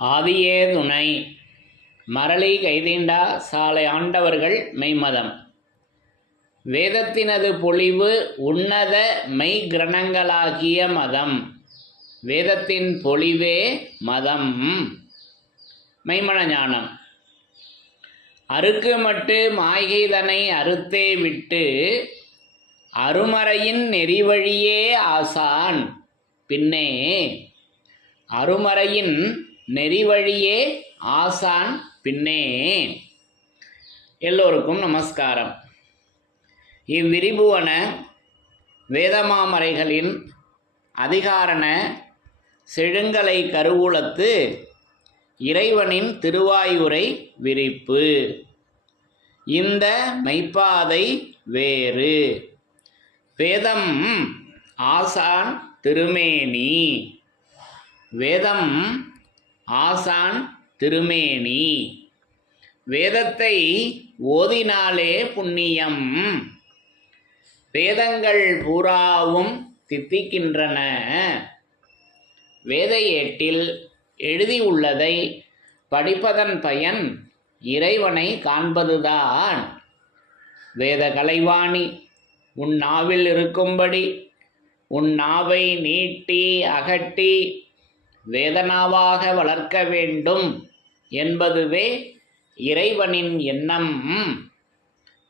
ஆதியே துணை. மரளி கைதீண்டா சாலை ஆண்டவர்கள் மெய்மதம். வேதத்தினது பொழிவு உன்னத மெய் கிரணங்களாகிய மதம். வேதத்தின் பொழிவே மதம். மெய்மன ஞானம். அறுக்கு மட்டு மாய்கைதனை அறுத்தே விட்டு அருமறையின் நெறிவழியே ஆசான். பின்னே அருமறையின் நெறிவழியே ஆசான் பின்னே. எல்லோருக்கும் நமஸ்காரம். இவ்விரிபுவன வேதமாமறைகளின் அதிகாரண செழுங்கலை கருவூலத்து இறைவனின் திருவாயுரை விரிப்பு. இந்த மெய்ப்பாதை வேறு. வேதம் ஆசான் திருமேனி. வேதம் ஆசான் திருமேனி. வேதத்தை ஓதினாலே புண்ணியம். வேதங்கள் பூராவும் தித்திக்கின்றன. வேத ஏட்டில் எழுதியுள்ளதை படிப்பதன் பயன் இறைவனை காண்பதுதான். வேத கலைவாணி உன் நாவில் இருக்கும்படி உன் நாவை நீட்டி அகட்டி வேதனாவாக வளர்க்க வேண்டும் என்பதுவே இறைவனின் எண்ணம்.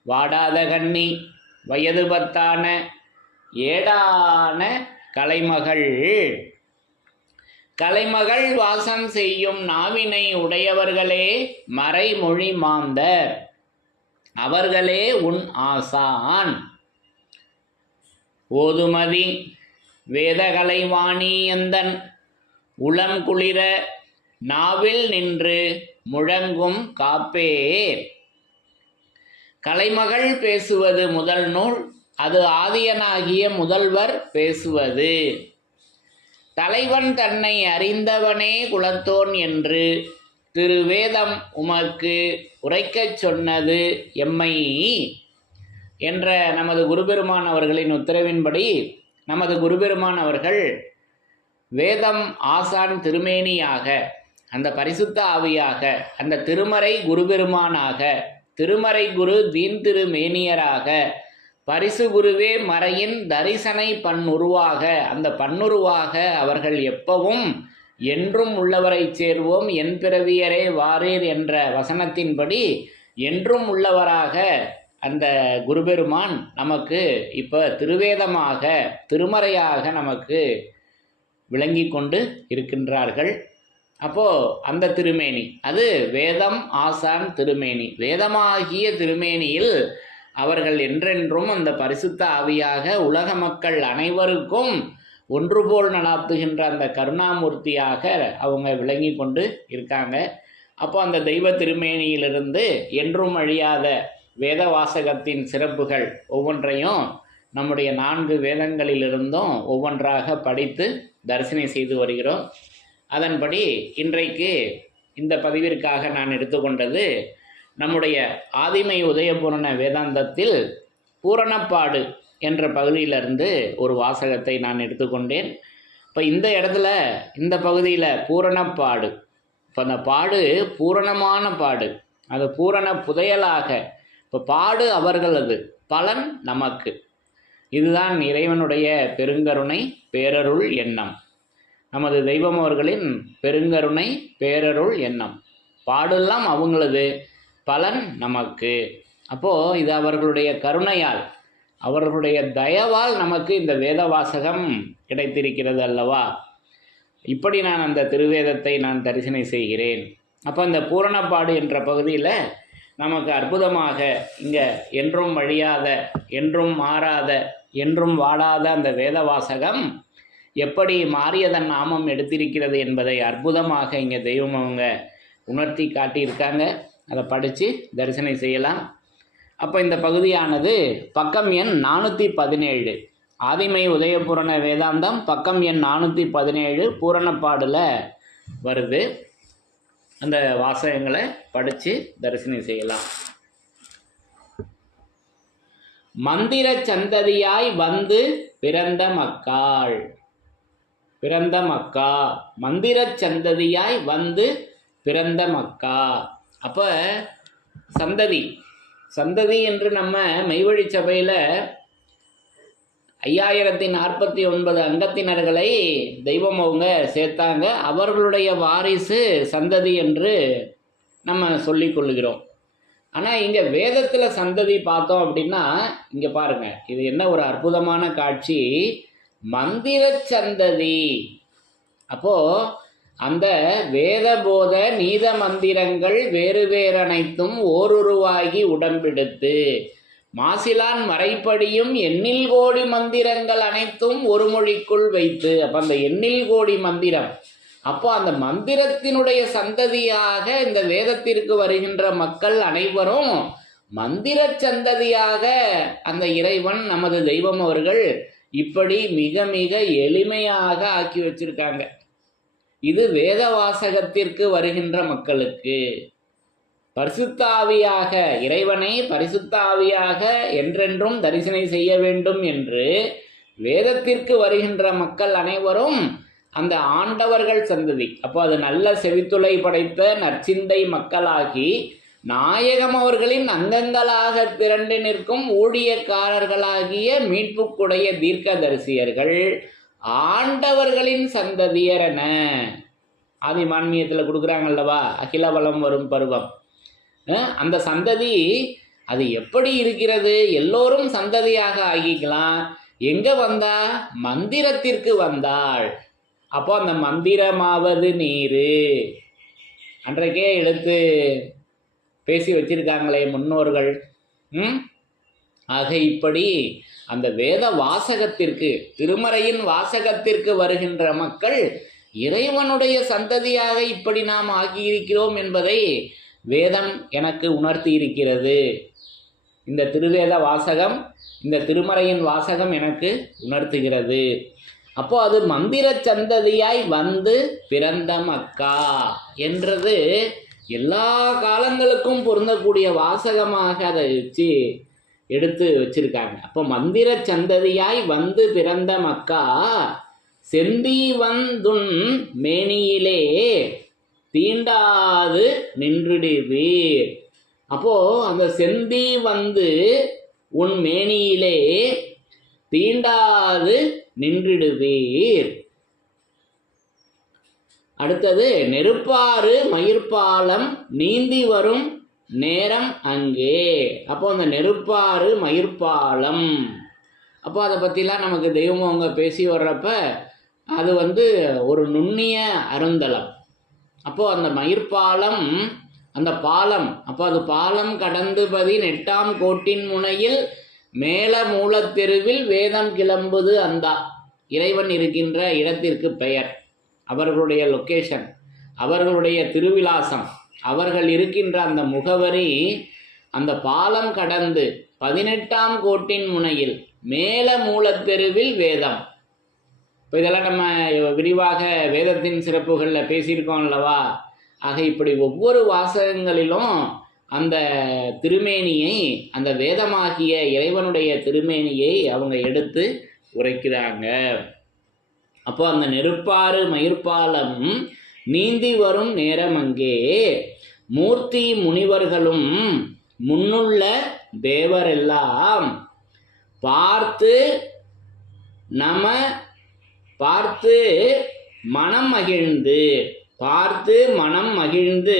வாடாத கண்ணி வயது பத்தான ஏடான கலைமகள். கலைமகள் வாசம் செய்யும் நாவினை உடையவர்களே மறைமொழி மாந்தர். அவர்களே உன் ஆசான். ஓதுமதி வேதகலைவாணி எந்தன் உளம் குளிர நாவில் நின்று முழங்கும் காப்பே. கலைமகள் பேசுவது முதல் நூல் அது ஆதியனாகிய முதல்வர் பேசுவது. தலைவன் தன்னை அறிந்தவனே குலத்தோன் என்று திருவேதம் உமக்கு உரைக்கச் சொன்னது எம்மை. என்ற நமது குருபெருமான் அவர்களின் உத்தரவின்படி நமது குருபெருமான் அவர்கள் வேதம் ஆசான் திருமேனியாக அந்த பரிசுத்த ஆவியாக அந்த திருமறை குருபெருமானாக திருமறை குரு தீன் திருமேனியராக பரிசு குருவே மறையின் தரிசனை பன்னுருவாக அந்த பன்னுருவாக அவர்கள் எப்பவும் என்றும் உள்ளவரை சேர்வோம் என் பிறவியரே வாரீர் என்ற வசனத்தின்படி என்றும் உள்ளவராக அந்த குருபெருமான் நமக்கு இப்போ திருவேதமாக திருமறையாக நமக்கு விளங்கி கொண்டு இருக்கின்றார்கள். அப்போ அந்த திருமேனி அது வேதம் ஆசான் திருமேனி. வேதமாகிய திருமேனியில் அவர்கள் என்றென்றும் அந்த பரிசுத்த ஆவியாக உலக மக்கள் அனைவருக்கும் ஒன்றுபோல் நடாத்துகின்ற அந்த கருணாமூர்த்தியாக அவங்க விளங்கி கொண்டு இருக்காங்க. அப்போ அந்த தெய்வ திருமேனியிலிருந்து என்றும் அழியாத வேத வாசகத்தின் சிறப்புகள் ஒவ்வொன்றையும் நம்முடைய நான்கு வேதங்களிலிருந்தும் ஒவ்வொன்றாக படித்து தரிசனை செய்து வருகிறோம். அதன்படி இன்றைக்கு இந்த பதிவிற்காக நான் எடுத்துக்கொண்டது நம்முடைய ஆதிமை உதயபூரண வேதாந்தத்தில் பூரணப்பாடு என்ற பகுதியிலிருந்து ஒரு வாசகத்தை நான் எடுத்துக்கொண்டேன். இப்போ இந்த இடத்துல இந்த பகுதியில் பூரணப்பாடு. இப்போ அந்த பாடு பூரணமான பாடு. அது பூரண புதையலாக. இப்போ பாடு அவர்களது பலன் நமக்கு. இதுதான் இறைவனுடைய பெருங்கருணை பேரருள் எண்ணம். நமது தெய்வம் அவர்களின் பெருங்கருணை பேரருள் எண்ணம். பாடெல்லாம் அவங்களது பலன் நமக்கு. அப்போது இது அவர்களுடைய கருணையால் அவர்களுடைய தயவால் நமக்கு இந்த வேத வாசகம் கிடைத்திருக்கிறது அல்லவா? இப்படி நான் அந்த திருவேதத்தை நான் தரிசனை செய்கிறேன். அப்போ இந்த பூரணப்பாடு என்ற பகுதியில் நமக்கு அற்புதமாக இங்கே என்றும் வழியாத என்றும் மாறாத என்றும் வாடாத அந்த வேத வாசகம் எப்படி மாறியதன் நாமம் எடுத்திருக்கிறது என்பதை அற்புதமாக இங்கே தெய்வம் அவங்க உணர்த்தி காட்டியிருக்காங்க. அதை படித்து தரிசனை செய்யலாம். அப்போ இந்த பகுதியானது பக்கம் எண் நானூற்றி பதினேழு. ஆதிமை உதயபூரண வேதாந்தம் பக்கம் எண் நானூற்றி பதினேழு பூரணப்பாடில் வருது. அந்த வாசகங்களை படித்து தரிசனம் செய்யலாம். மந்திர சந்ததியாய் வந்து பிறந்த மக்காள். பிறந்த மக்கா. மந்திரச் சந்ததியாய் வந்து பிறந்த மக்கா. அப்போ சந்ததி. சந்ததி என்று நம்ம மெய்வழி சபையில் ஐயாயிரத்தி நாற்பத்தி ஒன்பது அங்கத்தினர்களை தெய்வம் அவங்க சேர்த்தாங்க. அவர்களுடைய வாரிசு சந்ததி என்று நம்ம சொல்லிக் கொள்கிறோம் ஆனால் இங்கே வேதத்தில் சந்ததி பார்த்தோம் அப்படின்னா இங்கே பாருங்க இது என்ன ஒரு அற்புதமான காட்சி? மந்திர சந்ததி அப்போ அந்த வேதபோத நீத மந்திரங்கள் வேறு வேறு அனைத்தும் ஓருருவாகி உடம்பெடுத்து. மாசிலான் மறைப்படியும் எண்ணில் கோடி மந்திரங்கள் அனைத்தும் ஒரு மொழிக்குள் வைத்து அப்போ அந்த எண்ணில் கோடி மந்திரம் அப்போ அந்த மந்திரத்தினுடைய சந்ததியாக இந்த வேதத்திற்கு வருகின்ற மக்கள் அனைவரும் மந்திர சந்ததியாக அந்த இறைவன் நமது தெய்வம் அவர்கள் இப்படி மிக மிக எளிமையாக ஆக்கி வச்சிருக்காங்க. இது வேத வாசகத்திற்கு வருகின்ற மக்களுக்கு பரிசுத்தாவியாக இறைவனை பரிசுத்தாவியாக என்றென்றும் தரிசனை செய்ய வேண்டும் என்று வேதத்திற்கு வருகின்ற மக்கள் அனைவரும் அந்த ஆண்டவர்கள் சந்ததி. அப்போ அது நல்ல செவித்துளை படைத்த நற்சிந்தை மக்களாகி நாயகம் அவர்களின் அங்கங்களாக திரண்டு நிற்கும் ஊழியக்காரர்களாகிய மீட்புக்குடைய தீர்க்கதரிசியர்கள் ஆண்டவர்களின் சந்ததியர் என ஆதி மான்மியத்தில் கொடுக்குறாங்கல்லவா? அகில வளம் வரும் பருவம். அந்த சந்ததி அது எப்படி இருக்கிறது? எல்லோரும் சந்ததியாக ஆகிக்கலாம். எங்க வந்தா? மந்திரத்திற்கு வந்தாள். அப்போ அந்த மந்திரமாவது நீர். அன்றைக்கே எடுத்து பேசி வச்சிருக்காங்களே முன்னோர்கள். ம்? ஆக இப்படி அந்த வேத வாசகத்திற்கு திருமறையின் வாசகத்திற்கு வருகின்ற மக்கள் இறைவனுடைய சந்ததியாக இப்படி நாம் ஆகியிருக்கிறோம் என்பதை வேதம் எனக்கு உணர்த்தி இருக்கிறது இந்த திருவேத வாசகம் இந்த திருமறையின் வாசகம் எனக்கு உணர்த்துகிறது. அப்போ அது மந்திர சந்ததியாய் வந்து பிறந்த மக்கா என்றது எல்லா காலங்களுக்கும் பொருந்தக்கூடிய வாசகமாக அதை வச்சு எடுத்து வச்சிருக்காங்க. அப்போ மந்திர சந்ததியாய் வந்து பிறந்த மக்கா செந்தி வந்துன் மேனியிலே தீண்டாது நின்றுடுவீர். அப்போ அந்த செந்தி வந்து உன் மேனியிலே தீண்டாது நின்றிடுவீர். அடுத்தது நெருப்பாறு மயிர்பாலம் நீந்தி வரும் நேரம் அங்கே. அப்போ அந்த நெருப்பாறு மயிர்பாலம் அப்போ அதை பற்றிலாம் நமக்கு தெய்வம் அவங்க பேசி வர்றப்ப அது வந்து ஒரு நுண்ணிய அருந்தலம். அப்போது அந்த மயிர்பாலம் அந்த பாலம் அப்போ அது பாலம் கடந்து பதி நெட்டாம் கோட்டின் முனையில் மேல மூலத்தெருவில் வேதம் கிளம்புது அந்தா. இறைவன் இருக்கின்ற இடத்திற்கு பெயர். அவர்களுடைய லொக்கேஷன் அவர்களுடைய திருவிலாசம் அவர்கள் இருக்கின்ற அந்த முகவரி அந்த பாலம் கடந்து பதினெட்டாம் கோட்டின் முனையில் மேல மூலத்தெருவில் வேதம். இப்போ இதெல்லாம் நம்ம விரிவாக வேதத்தின் சிறப்புகளில் பேசியிருக்கோம் அல்லவா? ஆக இப்படி ஒவ்வொரு வாசகங்களிலும் அந்த திருமேனியை அந்த வேதமாகிய இறைவனுடைய திருமேனியை அவங்க எடுத்து உரைக்கிறாங்க. அப்போ அந்த நெருப்பாறு மயிர்பாலம் நீந்தி வரும் நேரம் அங்கே. மூர்த்தி முனிவர்களும் முன்னுள்ள தேவரெல்லாம் பார்த்து நம பார்த்து மனம் மகிழ்ந்து பார்த்து மனம் மகிழ்ந்து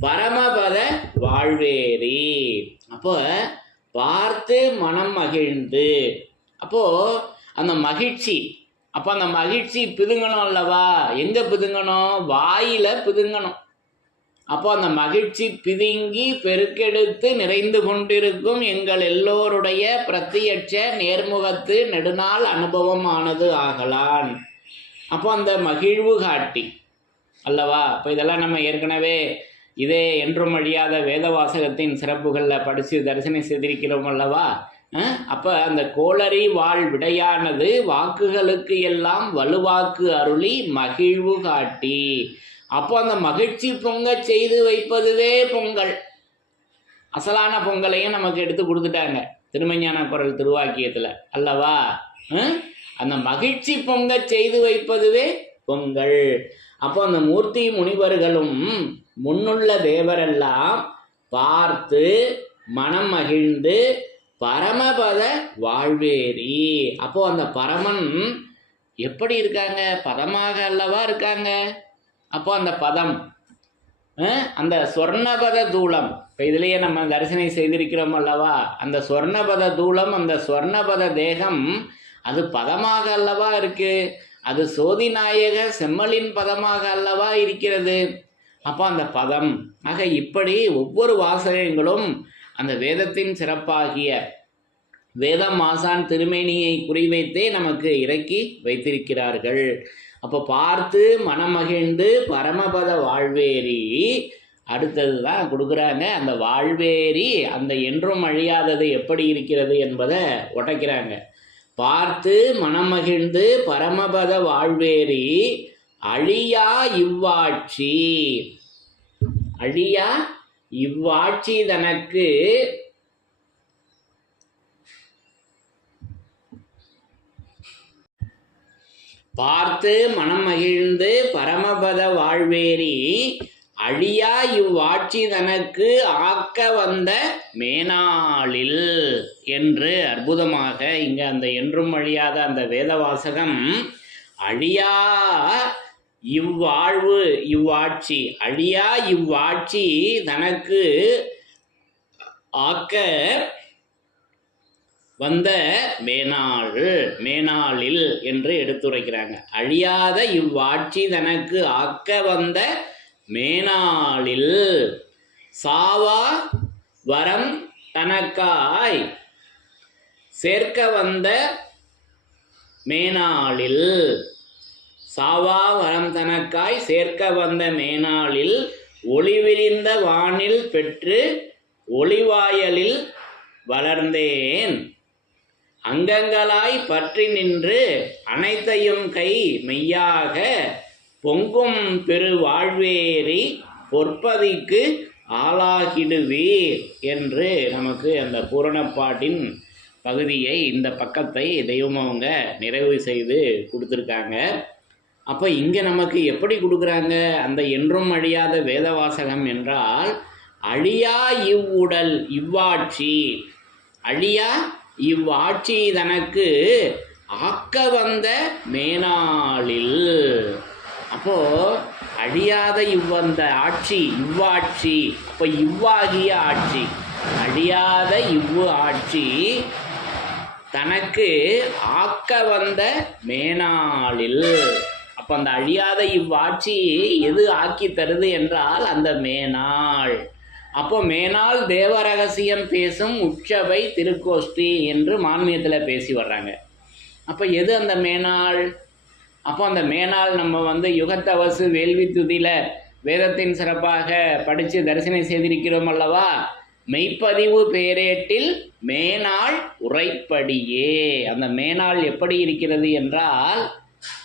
பரமபத வாழ்வேரி அப்போ பார்த்து மனம் மகிழ்ந்து. அப்போ அந்த மகிழ்ச்சி அப்போ அந்த மகிழ்ச்சி பிதுங்கணும் அல்லவா? எங்கே பிதுங்கணும்? வாயில பிதுங்கணும். அப்போ அந்த மகிழ்ச்சி பிதுங்கி பெருக்கெடுத்து நிறைந்து கொண்டிருக்கும் எங்கள் எல்லோருடைய பிரத்தியட்ச நேர்முகத்து நெடுநாள் அனுபவமானது ஆகலான். அப்போ அந்த மகிழ்வு காட்டி அல்லவா? இப்போ இதெல்லாம் நம்ம ஏற்கனவே இதே என்றும் அழியாத வேத வாசகத்தின் சிறப்புகளில் படித்து தரிசனம் செய்திருக்கிறோம் அல்லவா? அப்போ அந்த கோளரி வாழ் விடையானது வாக்குகளுக்கு எல்லாம் வலுவாக்கு அருளி மகிழ்வு காட்டி. அப்போ அந்த மகிழ்ச்சி பொங்க செய்து வைப்பதுவே பொங்கல். அசலான பொங்கலையும் நமக்கு எடுத்து கொடுத்துட்டாங்க திருமஞான குரல் திருவாக்கியத்தில். அல்லவா? அந்த மகிழ்ச்சி பொங்க செய்து வைப்பதுவே பொங்கல். அப்போ அந்த மூர்த்தி முனிவர்களும் முன்னுள்ள தேவரெல்லாம் பார்த்து மனம் மகிழ்ந்து பரமபத வாழ்வேரி அப்போ அந்த பரமன் எப்படி இருக்காங்க? பதமாக அல்லவா இருக்காங்க? அப்போ அந்த பதம் அந்த சொர்ணபத தூளம் இப்போ இதுலேயே நம்ம தரிசனை செய்திருக்கிறோம் அல்லவா? அந்த சொர்ணபத தூளம் அந்த சொர்ணபத தேகம் அது பதமாக அல்லவா இருக்கு? அது சோதிநாயக செம்மலின் பதமாக அல்லவா இருக்கிறது? அப்போ அந்த பதம். ஆக இப்படி ஒவ்வொரு வாசகங்களும் அந்த வேதத்தின் சிறப்பாகிய வேதம் ஆசான் திருமேனியை குறிவைத்தே நமக்கு இறக்கி வைத்திருக்கிறார்கள். அப்போ பார்த்து மனமகிழ்ந்து பரமபத வாழ்வேரி அடுத்தது தான் கொடுக்குறாங்க. அந்த வாழ்வேரி அந்த என்றும் அழியாதது எப்படி இருக்கிறது என்பதை உடைக்கிறாங்க பார்த்து மனமகிழ்ந்து பரமபத வாழ்வேரி அழியா இவ்வாட்சி. அழியா இவ்வாட்சி தனக்கு. பார்த்து மனம் மகிழ்ந்து பரமபத வாழ்வேரி அழியா இவ்வாட்சி தனக்கு ஆக்க வந்த மேனாளில் என்று அற்புதமாக இங்க அந்த என்றும் அழியாத அந்த வேதவாசகம் அழியா இவ்வாழ்வு இவ்வாட்சி. அழியா இவ்வாட்சி தனக்கு ஆக்க வந்த மேனாள் மேனாளில் என்று எடுத்துரைக்கிறாங்க. அழியாத இவ்வாட்சி தனக்கு ஆக்க வந்த மேனாளில் சாவா வரம் தனக்காய் சேர்க்க வந்த மேனாளில் சாவா வரம் தனக்காய் சேர்க்க வந்த மேனாளில் ஒளிவிரிந்த வானில் பெற்று ஒளிவாயலில் வளர்ந்தேன். அங்கங்களாய் பற்றி நின்று அனைத்தையும் கை மெய்யாக பொங்கும் பெரு வாழ்வேரி பொற்பதிக்கு ஆளாகிடுவீர் என்று நமக்கு அந்த பூரணப்பாட்டின் பகுதியை இந்த பக்கத்தை தெய்வம் அவங்க நிறைவு செய்து கொடுத்துருக்காங்க. அப்போ இங்கே நமக்கு எப்படி கொடுக்குறாங்க? அந்த என்றும் அழியாத வேதவாசகம் என்றால் அழியா இவ்வுடல் இவ்வாட்சி. அழியா இவ்வாட்சி தனக்கு ஆக்க வந்த மேனாளில். அப்போ அழியாத இவ்வந்த ஆட்சி இவ்வாட்சி. அப்போ இவ்வாகிய ஆட்சி அழியாத இவ்வு ஆட்சி தனக்கு ஆக்க வந்த மேனாளில். அப்போ அந்த அழியாத இவ்வாட்சி எது ஆக்கி தருது என்றால் அந்த மேனாள். அப்போ மேனாள் தேவ ரகசியம் பேசும் உற்சவை திருக்கோஷ்டி என்று மான்மியத்தில் பேசி வர்றாங்க. அப்போ எது அந்த மேனாள்? அப்போ அந்த மேனாள் நம்ம வந்து யுகத்தவசு வேள்வி துதியில் வேதத்தின் சிறப்பாக படித்து தரிசனம் செய்திருக்கிறோம் அல்லவா? மெய்ப்பதிவு பேரேட்டில் மேனாள் உரைப்படியே அந்த மேனாள் எப்படி இருக்கிறது என்றால்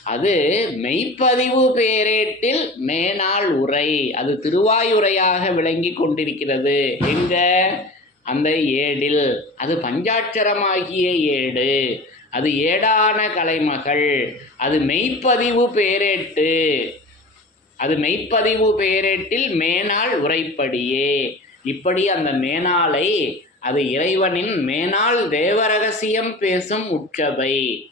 அது மெய்ப்பதிவு பேரேட்டில் மேனாள் உரை. அது திருவாயுரையாக விளங்கி கொண்டிருக்கிறது. எங்க? அந்த ஏடில் அது பஞ்சாட்சரமாகிய ஏடு அது ஏடான கலைமகள். அது மெய்ப்பதிவு பேரேட்டு. அது மெய்ப்பதிவு பேரேட்டில் மேனாள் உரைப்படியே. இப்படி அந்த மேனாளை அது இறைவனின் மேனாள் தேவரகசியம் பேசும் உற்சபை.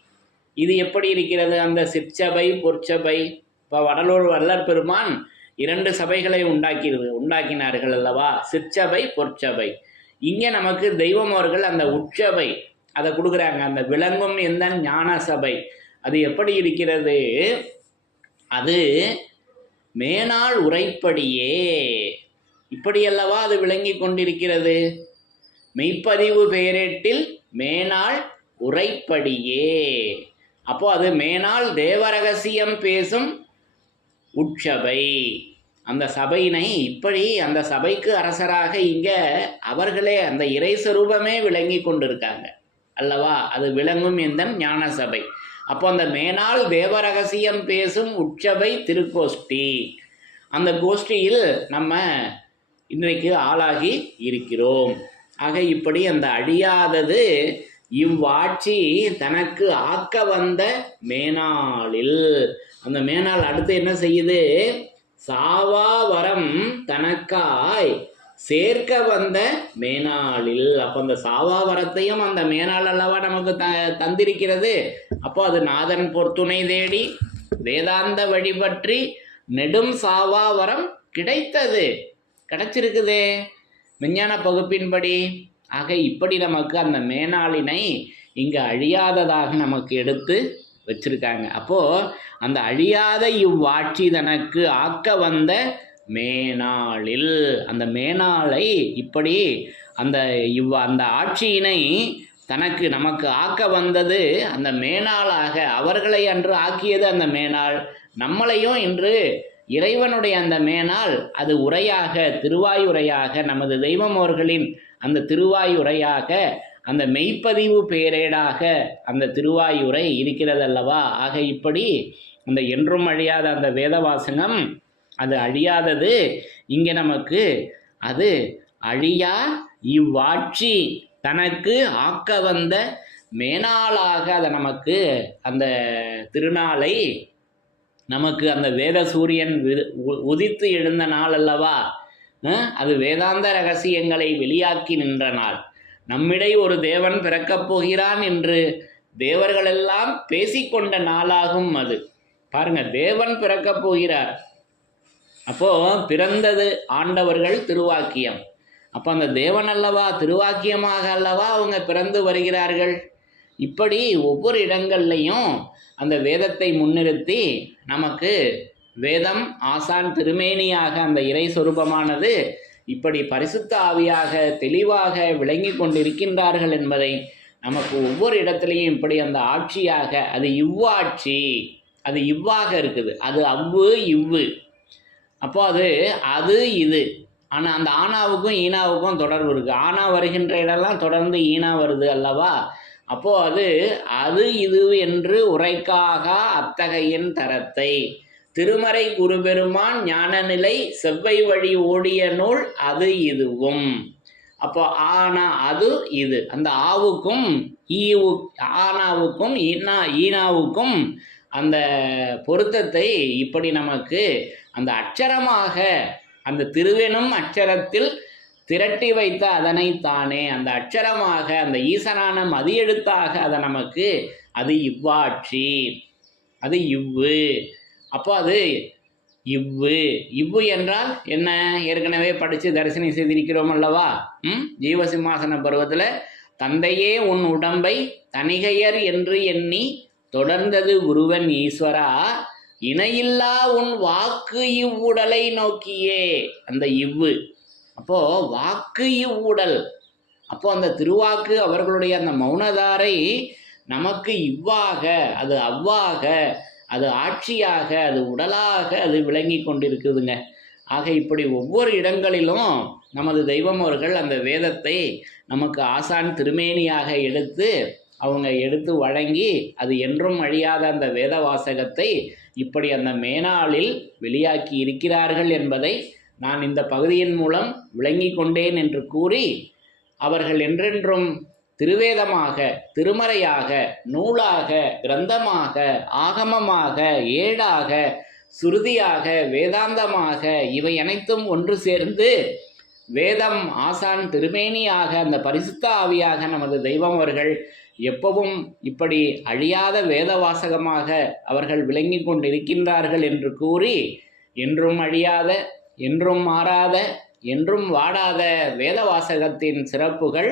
இது எப்படி இருக்கிறது? அந்த சிற்சபை பொற்சபை இப்போ வடலூர் வள்ளற் பெருமான் இரண்டு சபைகளை உண்டாக்கிறது உண்டாக்கினார்கள் அல்லவா? சிற்சபை பொற்சபை. இங்கே நமக்கு தெய்வம் அவர்கள் அந்த உற்சபை அதை கொடுக்குறாங்க. அந்த விளங்கும் எந்த ஞான சபை. அது எப்படி இருக்கிறது? அது மேனாள் உரைப்படியே. இப்படியல்லவா அது விளங்கி கொண்டிருக்கிறது? மெய்ப்பதிவு பெயரேட்டில் மேனாள் உரைப்படியே. அப்போ அது மேனால் தேவரகசியம் பேசும் உட்சபை. அந்த சபையினை இப்படி அந்த சபைக்கு அரசராக இங்க அவர்களே அந்த இறை சுரூபமே விளங்கி கொண்டிருக்காங்க. அல்லவா? அது விளங்கும் எந்த ஞான சபை அப்போ அந்த மேனால் தேவரகசியம் பேசும் உற்சபை திருக்கோஷ்டி. அந்த கோஷ்டியில் நம்ம இன்றைக்கு ஆளாகி இருக்கிறோம். ஆக இப்படி அந்த அழியாதது இவ்வாட்சி தனக்கு ஆக்க வந்த மேனாளில். அந்த மேனாள் அடுத்து என்ன செய்யுது? சாவா வரம் தனக்காய் சேர்க்க வந்த மேனாளில். அப்போ அந்த சாவாவரத்தையும் அந்த மேனாள் அல்லவா நமக்கு த தந்திருக்கிறது? அப்போ அது நாதன் பொறுத்துணை தேடி வேதாந்த வழிபற்றி நெடும் சாவா வரம் கிடைத்தது. கிடைச்சிருக்குது. விஞ்ஞான பகுப்பின்படி ஆக இப்படி நமக்கு அந்த மேனாளினை இங்கே அழியாததாக நமக்கு எடுத்து வச்சிருக்காங்க. அப்போ அந்த அழியாத இவ்வாட்சி தனக்கு ஆக்க வந்த மேனாளில் அந்த மேனாளை இப்படி அந்த இவ் அந்த ஆட்சியினை தனக்கு நமக்கு ஆக்க வந்தது அந்த மேனாளாக அவர்களை அன்று ஆக்கியது அந்த மேனாள் நம்மளையும் இன்று இறைவனுடைய அந்த மேனால் அது உரையாக திருவாயுரையாக நமது தெய்வம் அவர்களின் அந்த திருவாயுரையாக அந்த மெய்ப்பதிவு பேரேடாக அந்த திருவாயுரை இருக்கிறதல்லவா? ஆக இப்படி அந்த என்றும் அழியாத அந்த வேதவாசகம் அது அழியாதது. இங்கே நமக்கு அது அழியா இவ்வாட்சி தனக்கு ஆக்க வந்த மேனாளாக அதை நமக்கு அந்த திருநாளை நமக்கு அந்த வேத சூரியன் உ- உதித்து எழுந்த நாள் அல்லவா? அது வேதாந்த ரகசியங்களை வெளியாக்கி நின்ற நாள். நம்மிடை ஒரு தேவன் பிறக்கப் போகிறான் என்று தேவர்களெல்லாம் பேசிக்கொண்ட நாளாகும் அது. பாருங்க தேவன் பிறக்கப் போகிறார். அப்போ பிறந்தது ஆண்டவர்கள் திருவாக்கியம். அப்போ அந்த தேவன் அல்லவா திருவாக்கியமாக அல்லவா அவங்க பிறந்து வருகிறார்கள்? இப்படி ஒவ்வொரு இடங்கள்லையும் அந்த வேதத்தை முன்னிறுத்தி நமக்கு வேதம் ஆசான் திருமேனியாக அந்த இறை சொரூபமானது இப்படி பரிசுத்த ஆவியாக தெளிவாக விளங்கி கொண்டிருக்கின்றார்கள் என்பதை நமக்கு ஒவ்வொரு இடத்துலையும் இப்படி அந்த ஆட்சியாக அது இவ்வாட்சி அது இவ்வாக இருக்குது. அது அவ்வு இவ்வு. அப்போ அது அது இது. ஆனால் அந்த ஆனாவுக்கும் ஈனாவுக்கும் தொடர்பு இருக்குது ஆனா வருகின்ற இடம்லாம் தொடர்ந்து ஈனா வருது அல்லவா? அப்போது அது அது இது என்று உரைக்காக அத்தகையின் தரத்தை. திருமறை குருபெருமான் ஞானநிலை செவ்வை வழி ஓடிய நூல் அது இதுவும். அப்போ ஆனா அது இது. அந்த ஆவுக்கும் ஈவு ஆனாவுக்கும் ஈனா ஈனாவுக்கும் அந்த பொருத்தத்தை இப்படி நமக்கு அந்த அட்சரமாக அந்த திருவெனும் அட்சரத்தில் திரட்டி வைத்த அதனை தானே அந்த அட்சரமாக அந்த ஈசனான மதியெழுத்தாக அதை நமக்கு அது இவ்வாட்சி அது இவ்வு. அப்போ அது இவ்வு. இவ்வு என்றால் என்ன? ஏற்கனவே படித்து தரிசனம் செய்திருக்கிறோம் அல்லவா? ம்? ஜீவசிம்மாசன பருவத்தில் தந்தையே உன் உடம்பை தனிகையர் என்று எண்ணி தொடர்ந்தது குருவன் ஈஸ்வரா இணையில்லா உன் வாக்கு இவ்வுடலை நோக்கியே. அந்த இவ்வு. அப்போ வாக்கு இவ்வுடல். அப்போ அந்த திருவாக்கு அவர்களுடைய அந்த மௌனதாரை நமக்கு இவ்வாக அது அவ்வாக அது ஆட்சியாக அது உடலாக அது விளங்கி கொண்டிருக்குதுங்க. ஆக இப்படி ஒவ்வொரு இடங்களிலும் நமது தெய்வம் அவர்கள் அந்த வேதத்தை நமக்கு ஆசான் திருமேனியாக எடுத்து அவங்க எடுத்து வழங்கி அது என்றும் அழியாத அந்த வேத வாசகத்தை இப்படி அந்த மேனாளில் வெளியாக்கி இருக்கிறார்கள் என்பதை நான் இந்த பகுதியின் மூலம் விளங்கி கொண்டேன் என்று கூறி அவர்கள் என்றென்றும் திருவேதமாக திருமறையாக நூலாக கிரந்தமாக ஆகமமாக ஏடாக சுருதியாக வேதாந்தமாக இவை அனைத்தும் ஒன்று சேர்ந்து வேதம் ஆசான் திருமேனியாக அந்த பரிசுத்த ஆவியாக நமது தெய்வம் அவர்கள் எப்பவும் இப்படி அழியாத வேத வாசகமாக அவர்கள் விளங்கி கொண்டிருக்கின்றார்கள் என்று கூறி என்றும் அழியாத என்றும் மாறாத என்றும் வாடாத வேத வாசகத்தின் சிறப்புகள்